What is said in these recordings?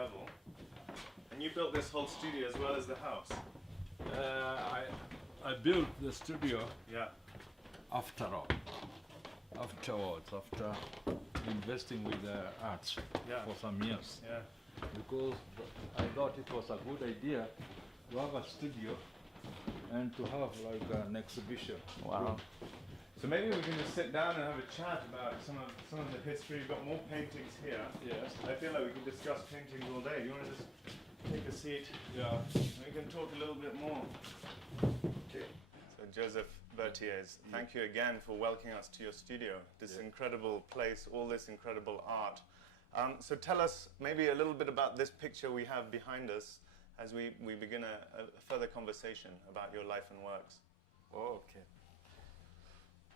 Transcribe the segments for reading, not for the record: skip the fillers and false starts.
level. And you built this whole studio as well as the house. I built the studio Yeah. afterwards, after investing with the arts Yeah. for some years. Yeah. Because I thought it was a good idea to have a studio and to have like an exhibition. Wow. So maybe we can just sit down and have a chat about some of the history. You've got more paintings here. Yes. I feel like we can discuss paintings all day. Do you want to just take a seat? Yeah. We can talk a little bit more. Okay. So Joseph Bertiers, thank you again for welcoming us to your studio. This incredible place, all this incredible art. So tell us maybe a little bit about this picture we have behind us as we begin a further conversation about your life and works. Oh, okay.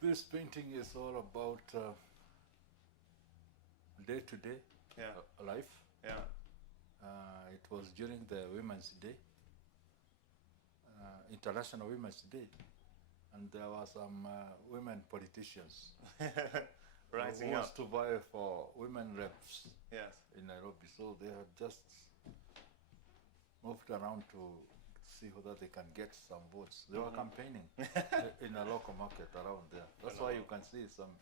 This painting is all about day-to-day life. Yeah. It was during the Women's Day, International Women's Day, and there were some women politicians Rising who up. was to vie for women reps Yes. in Nairobi. So they had just moved around to see whether they can get some votes. They were campaigning in a local market around there. That's why you can see some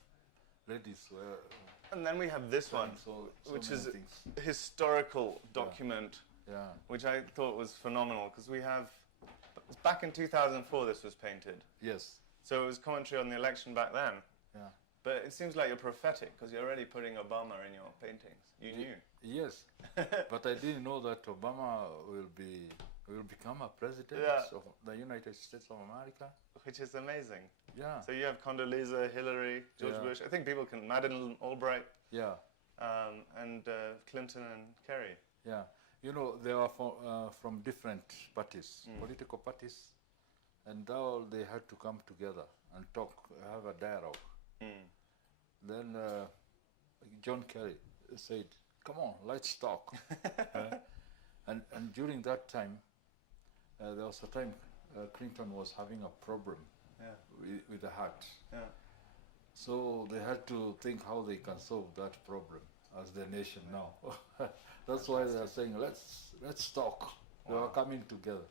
ladies were. And then we have this one, which is a historical document, which I thought was phenomenal because we have. Back in 2004, this was painted. Yes. So it was commentary on the election back then. Yeah. But it seems like you're prophetic because you're already putting Obama in your paintings. You knew. Yes, but I didn't know that Obama will become a president of the United States of America. Which is amazing. Yeah. So you have Condoleezza, Hillary, George Bush. I think people can, Madeleine Albright. Yeah. And Clinton and Kerry. Yeah. You know, they are from different parties, political parties, and now they had to come together and talk, have a dialogue. Then John Kerry said, "Come on, let's talk." And during that time, there was a time Clinton was having a problem with the heart. Yeah. So they had to think how they can solve that problem as the nation now. That's why they are saying, let's talk. They are coming together.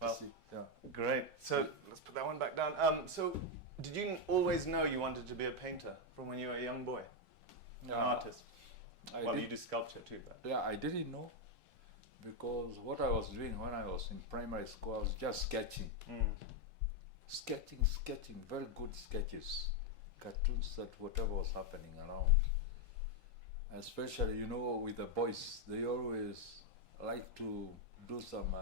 Well, yeah. Great. So let's put that one back down. So did you always know you wanted to be a painter from when you were a young boy? An artist? You do sculpture too, but. Yeah, I didn't know, because what I was doing when I was in primary school, I was just sketching. Sketching, very good sketches, cartoons that whatever was happening around. Especially, you know, with the boys, they always like to do some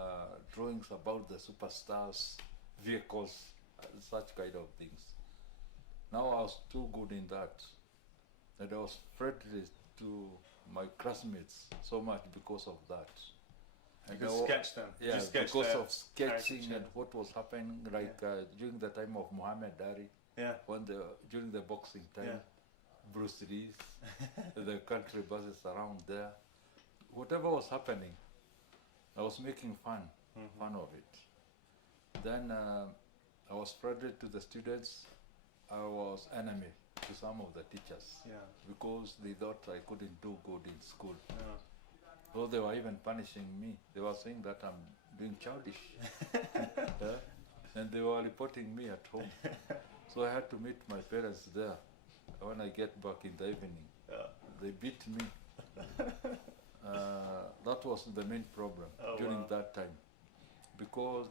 drawings about the superstars, vehicles, such kind of things. Now I was too good in that, and I was friendly to my classmates so much because of that. You could sketch them. Yeah, because of sketching and what was happening, like during the time of Muhammad Ali, during the boxing time, Bruce Lee, the country buses around there. Whatever was happening, I was making fun of it. Then I was friendly to the students. I was enemy to some of the teachers because they thought I couldn't do good in school. So they were even punishing me. They were saying that I'm being childish. And they were reporting me at home. So I had to meet my parents there. When I get back in the evening, they beat me. That was the main problem during that time, because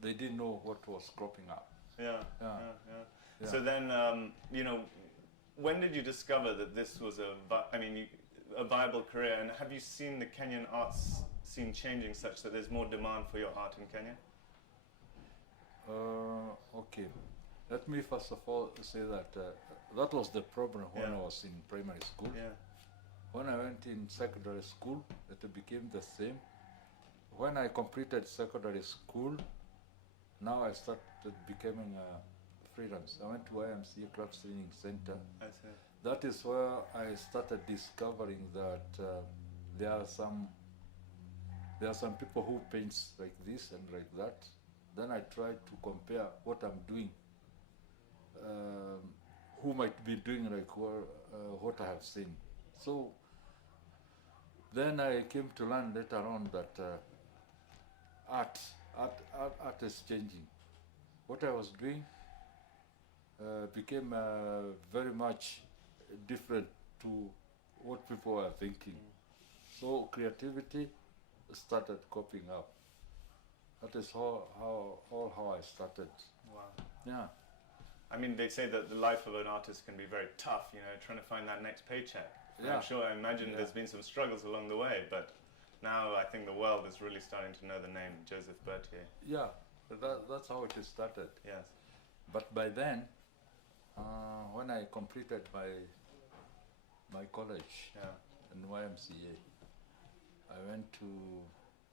they didn't know what was cropping up. Yeah. So then, you know, when did you discover that this was a viable career? And have you seen the Kenyan arts scene changing such that there's more demand for your art in Kenya? Okay. Let me first of all say that that was the problem when I was in primary school. When I went in secondary school, it became the same. When I completed secondary school, now I started becoming a freelance. I went to YMCA Clubs Training Center. I see. That is where I started discovering that there are some people who paints like this and like that. Then I tried to compare what I'm doing. Who might be doing like what I have seen. So Then I came to learn later on that art is changing. What I was doing became very much different to what people were thinking. So creativity started copying up. That is how I started. Wow. Yeah. I mean, they say that the life of an artist can be very tough, you know, trying to find that next paycheck. Yeah. I imagine there's been some struggles along the way, but now I think the world is really starting to know the name Joseph Bertiers. Yeah, that's how it started. Yes. But by then, when I completed my college in YMCA, I went to,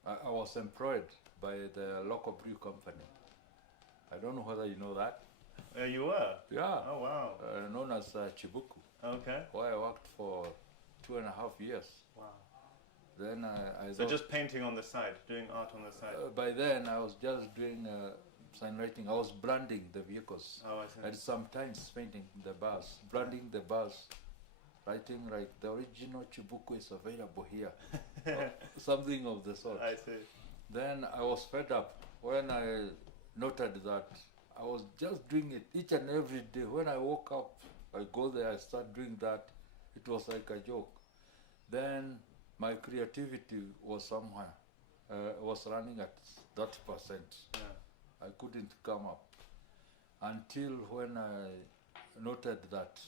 I was employed by the local brew company. I don't know whether you know that. You were? Yeah. Oh, wow. Known as Chibuku. Okay. Where I worked for 2.5 years. Wow. Then So just painting on the side, doing art on the side? By then I was just doing signwriting. I was branding the vehicles. Oh, I see. And sometimes painting the bars, branding the bars, writing like the original Chibuku is available here. Or something of the sort. I see. Then I was fed up when I noted that I was just doing it each and every day. When I woke up, I go there, I start doing that. It was like a joke. Then my creativity was somewhere, was running at that percent. Yeah. I couldn't come up until when I noted that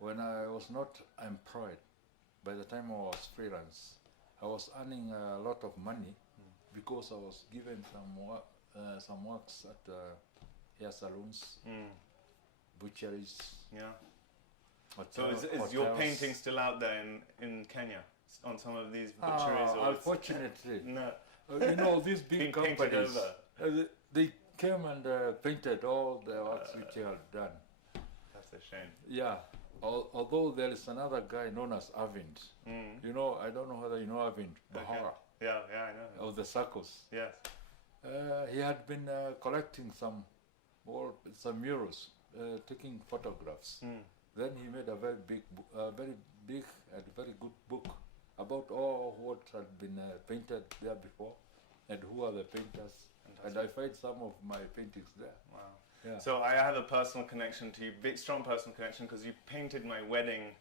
when I was not employed, by the time I was freelance, I was earning a lot of money because I was given some works at hair salons, butcheries. Yeah. Hotels, so is your painting still out there in Kenya on some of these butcheries? Or unfortunately, no. You know, these big companies, they came and painted all the works which they had done. That's a shame. Yeah. Although there is another guy known as Arvind. You know, I don't know whether you know Arvind Bahara. Okay. Yeah, I know. Of the circus. Yes. He had been collecting some murals, taking photographs. Then he made a very big and very good book about all what had been painted there before and who are the painters. Fantastic. And I find some of my paintings there. Wow. Yeah. So I have a personal connection to you, big strong personal connection, because you painted my wedding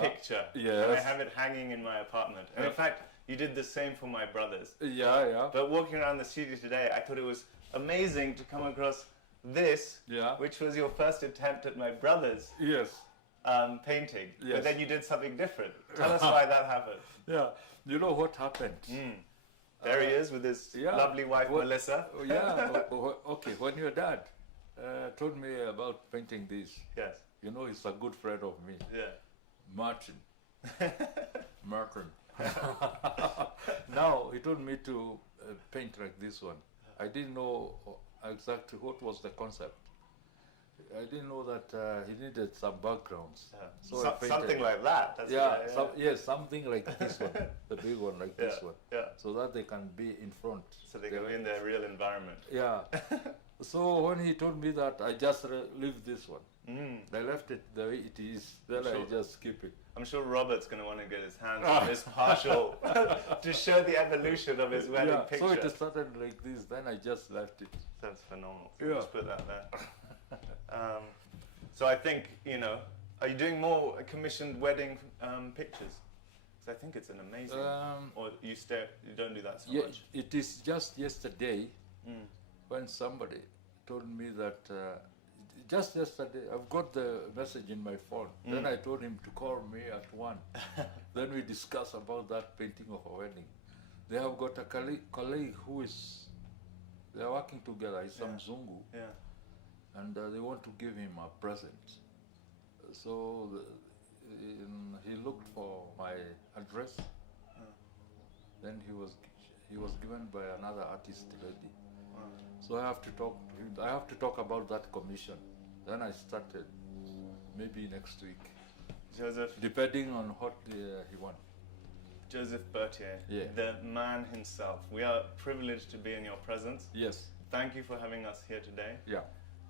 picture. Yes. And I have it hanging in my apartment. And in fact, you did the same for my brothers. Yeah. But walking around the studio today, I thought it was amazing to come across this, which was your first attempt at my brother's painting. Yes. But then you did something different. Tell us why that happened. Yeah. You know what happened? There he is with his lovely wife, Melissa. Okay. When your dad told me about painting this, yes, you know, he's a good friend of me. Yeah. Martin. Now, he told me to paint like this one. I didn't know exactly what was the concept. I didn't know that he needed some backgrounds. Yeah. So I painted something like that. That's yes, something like this one, the big one like this one. Yeah. So that they can be in front. So they can be in their real environment. Yeah. So when he told me that, I just leave this one. I left it the way it is. Then I just keep it. I'm sure Robert's going to want to get his hands on this partial to show the evolution of his wedding picture. So it started like this, then I just left it. That's phenomenal. So just put that there. So I think, you know, are you doing more commissioned wedding pictures? Because I think it's an amazing, or you don't do that so much? It is just yesterday when somebody told me that, just yesterday, I've got the message in my phone. Then I told him to call me at 1. Then we discuss about that painting of a wedding. They have got a colleague who they're working together, he's some Zungu. Yeah. And they want to give him a present. So he looked for my address. Then he was given by another artist lady. So I have to talk to him. I have to talk about that commission. Then I started maybe next week. Joseph. Depending on what he wants. Joseph Bertiers, the man himself. We are privileged to be in your presence. Yes. Thank you for having us here today. Yeah.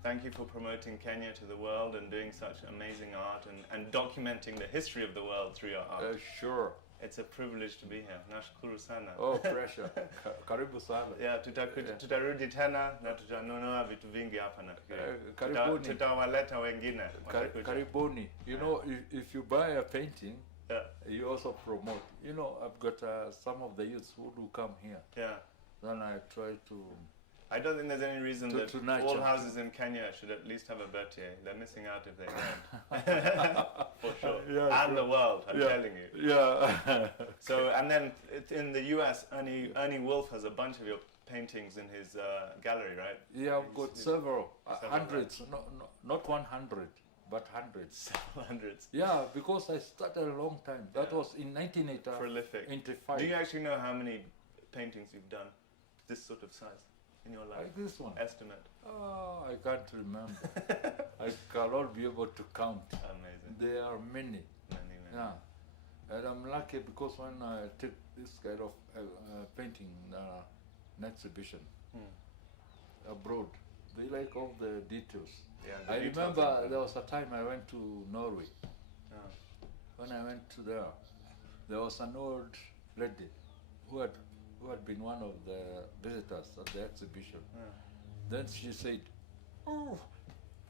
Thank you for promoting Kenya to the world and doing such amazing art and documenting the history of the world through your art. Sure. It's a privilege to be here. Nashukuru sana. Oh, pressure. Karibu sana. Yeah, tutarudi tena na tutanunua vitu vingi hapa nafikiri. Karibuni. Tutawaleta wengine. Karibuni. You know, if you buy a painting, you also promote. You know, I've got some of the youths who do come here. Yeah. Then I try to... I don't think there's any reason that all houses in Kenya should at least have a Bertier. They're missing out if they don't. For sure. Yeah, and the world, I'm telling you. Yeah. So, and then in the US, Ernie Wolf has a bunch of your paintings in his gallery, right? Yeah, I've got several. Hundreds. Not 100, but hundreds. Several hundreds. Yeah, because I started a long time. That was in 1985. Prolific. Do you actually know how many paintings you've done this sort of size in your life? Like this one? Estimate. Oh, I can't remember. I cannot be able to count. Amazing. There are many. Many. Yeah. And I'm lucky because when I take this kind of painting an exhibition abroad, they like all the details. Yeah, I remember there was a time I went to Norway. When I went to there was an old lady who had been one of the visitors at the exhibition. Then she said, "Oh,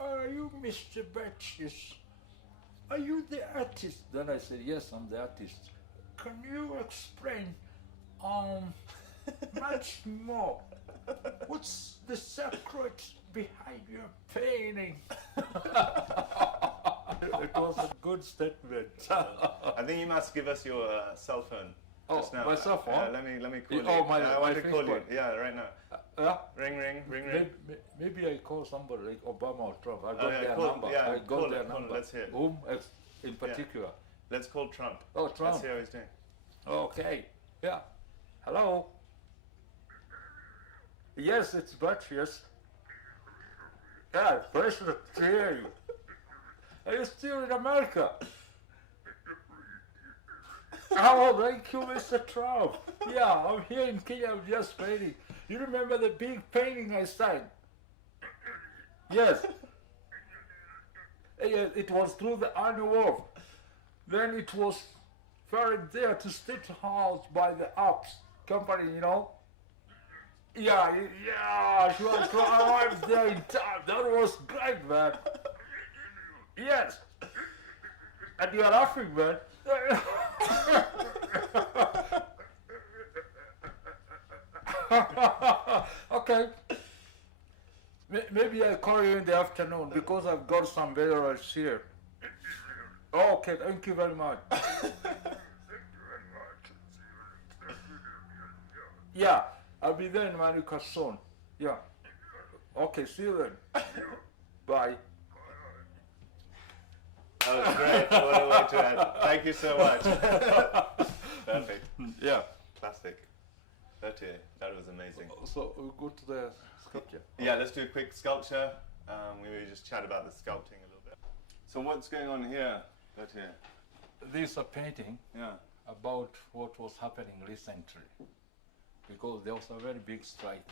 are you Mr. Bertiers? Are you the artist?" Then I said, "Yes, I'm the artist. Can you explain much more? What's the secret behind your painting?" It was a good statement. I think you must give us your cell phone. Oh, my cell phone? Let me call you. Oh, I want to call you. Yeah, right now. Ring. Maybe I call somebody like Obama or Trump. I got their number. Yeah, I got their number. Let's hear it. Whom in particular? Yeah. Let's call Trump. Oh, Trump. Let's see how he's doing. Okay. Yeah. Hello. Yes, it's Bertiers. Yeah, pleasure to hear you. Are you still in America? Oh, thank you, Mr. Trump. Yeah, I'm here in Kenya, I'm just painting. You remember the big painting I signed? Yes. Yes, it was through the Army Wolf. Then it was ferried there to State House by the Ops company, you know? Yeah, she was arrived there in time. That was great, man. Yes. And you're laughing, man. Okay. Maybe I'll call you in the afternoon because I've got some veterans here. Okay, thank you very much. Yeah, I'll be there in America soon. Yeah. Okay, see you then. Bye. That was great. What a way to end. Thank you so much. Perfect. Yeah. Classic. Bertier, that was amazing. So we'll go to the sculpture. Yeah, let's do a quick sculpture. We will just chat about the sculpting a little bit. So what's going on here, Bertier? This is a painting about what was happening recently. Because there was a very big strike,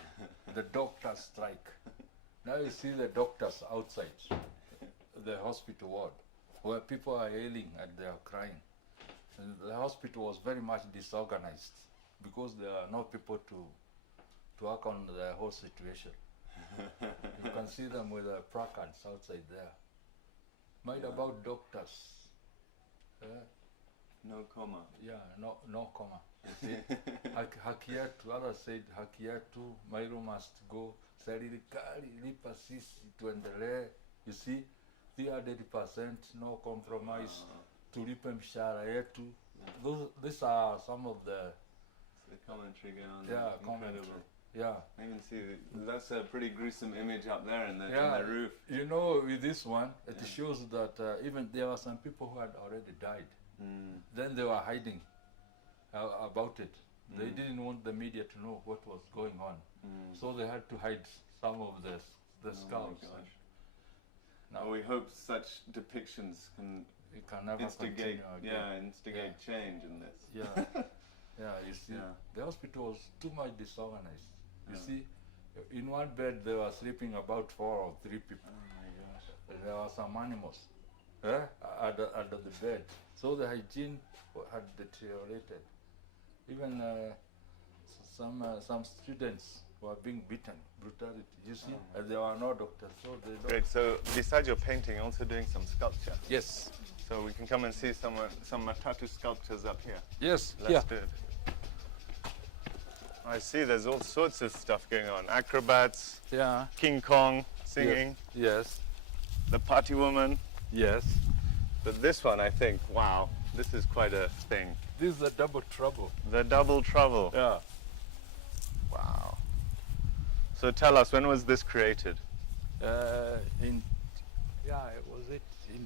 the doctor strike. Now you see the doctors outside the hospital ward, where people are ailing and they are crying. And the hospital was very much disorganized because there are no people to work on the whole situation. You can see them with the placards outside there. Mind about doctors. No comma. Yeah, no comma. You see, Hakiatu, others said Hakiatu, Mairo must go, serikali lipa sisi tuendelee. You see, 300%, no compromise, tulipe mshahara yetu. These are some of the commentary going on. Yeah, commentary. Yeah. I can see that's a pretty gruesome image up there in the roof. You know, with this one, it shows that even there were some people who had already died. Then they were hiding about it. They didn't want the media to know what was going on. So they had to hide some of the skulls. Now we hope such depictions can never instigate change in this. Yeah. Yeah, you see, the hospital was too much disorganized. You see, In one bed, they were sleeping about 4 or 3 people. Oh my gosh. There were some animals under the bed. So the hygiene had deteriorated. Even some students were being beaten, brutality. You see, there were no doctors, so they don't. Great. So besides your painting, you're also doing some sculpture. Yes. So we can come and see some Matatu sculptures up here. Yes. Let's do it. I see. There's all sorts of stuff going on. Acrobats. Yeah. King Kong singing. Yes. The party woman. Yes. But this one, I think, wow, this is quite a thing. This is the double trouble. The double trouble. Yeah. Wow. So tell us, when was this created? Was it in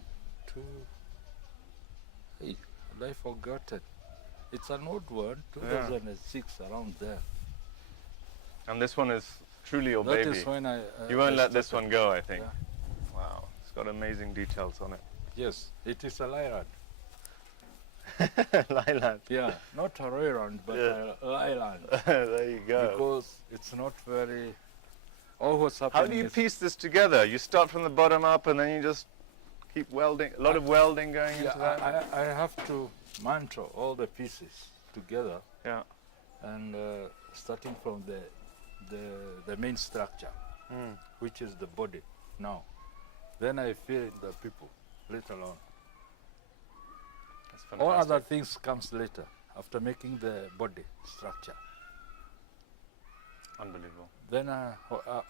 I forgot it. It's an old one, 2006, around there. And this one is truly your That baby. is when you won't let this one go, I think. Yeah. Wow, it's got amazing details on it. Yes, it is a Lyran. Lilac. Yeah, not a Royrand, but a Lyran. There you go. Because it's not very. All what's happening. How do you piece this together? You start from the bottom up and then you just keep welding, a lot of welding going into that? I have to mantle all the pieces together. Yeah. And starting from the main structure, which is the body now. Then I fill in the people later on. That's fantastic. All other things comes later, after making the body structure. Unbelievable. Then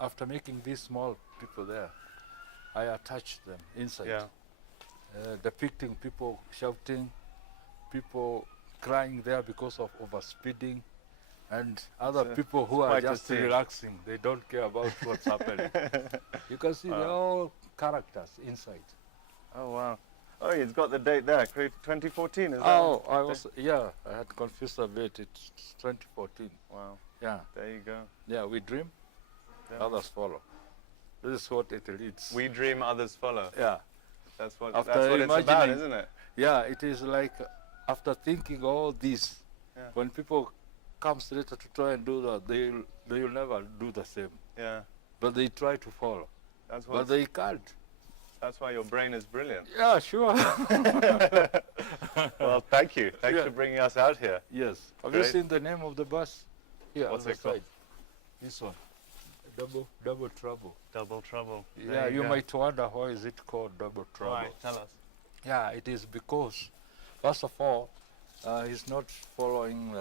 after making these small people there, I attach them inside. Yeah. Depicting people shouting, people crying there because of overspeeding, and other people who are just relaxing. They don't care about what's happening. You can see they're all characters inside. Oh, wow. Oh, it's got the date there, 2014, is that? Oh, I had confused a bit. It's 2014. Wow. Yeah. There you go. Yeah, we dream, others follow. This is what it leads. We dream, others follow. Yeah. That's what After it's about, isn't it? Yeah, it is like after thinking all this, when people come later to try and do that, they will never do the same. Yeah. But they try to follow. That's but they can't. That's why your brain is brilliant. Yeah, sure. Well, thank you. Thanks for bringing us out here. Yes. Have you seen the name of the bus? Here, what's on it called? This one. Double trouble. Double trouble. Yeah, you might wonder why is it called double trouble. Right, tell us. Yeah, it is because, first of all, he's not following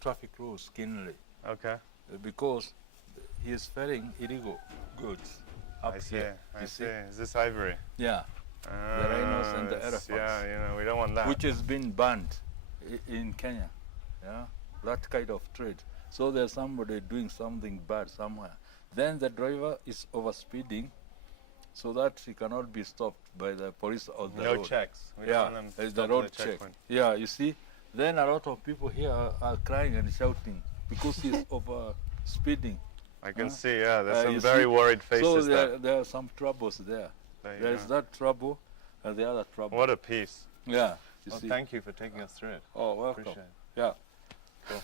traffic rules keenly. Okay. Because he is ferrying illegal goods up here. I see. Is this ivory? Yeah. The rhinos and the elephants. Yeah, we don't want that. Which has been banned in Kenya. Yeah, that kind of trade. So there's somebody doing something bad somewhere. Then the driver is overspeeding, so that he cannot be stopped by the police on the road. No checks. There's the road check. Yeah, you see. Then a lot of people here are crying and shouting because he's over speeding. I can see, there's some very worried faces there. So there are some troubles there. There's that trouble and the other trouble. What a piece. Yeah. You see. Thank you for taking us through it. Oh, welcome. Appreciate it. Yeah. Cool.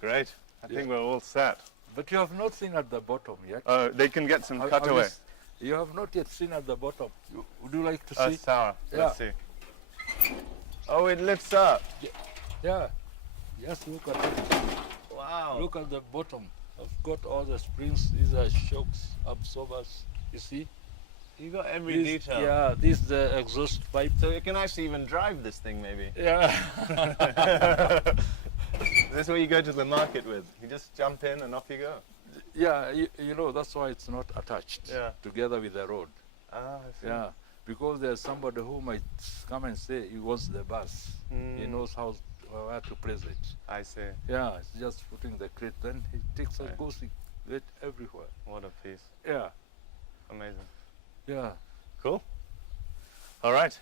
Great. I think we're all set. But you have not seen at the bottom yet. They can get some cutaway. You have not yet seen at the bottom. Would you like to see? Sour. Yeah. Let's see. Oh, it lifts up. Yeah. Just look at it. Wow. Look at the bottom. I've got all the springs. These are shocks, absorbers. You see? You got every detail. Yeah, this is the exhaust pipe. So you can actually even drive this thing, maybe. Yeah. This is what you go to the market with. You just jump in and off you go. Yeah, you know, that's why it's not attached together with the road. Ah, I see. Yeah, because there's somebody who might come and say he wants the bus. He knows where to place it. I see. Yeah, it's just putting the crate, then he takes and goes it everywhere. What a piece. Yeah. Amazing. Yeah. Cool. All right.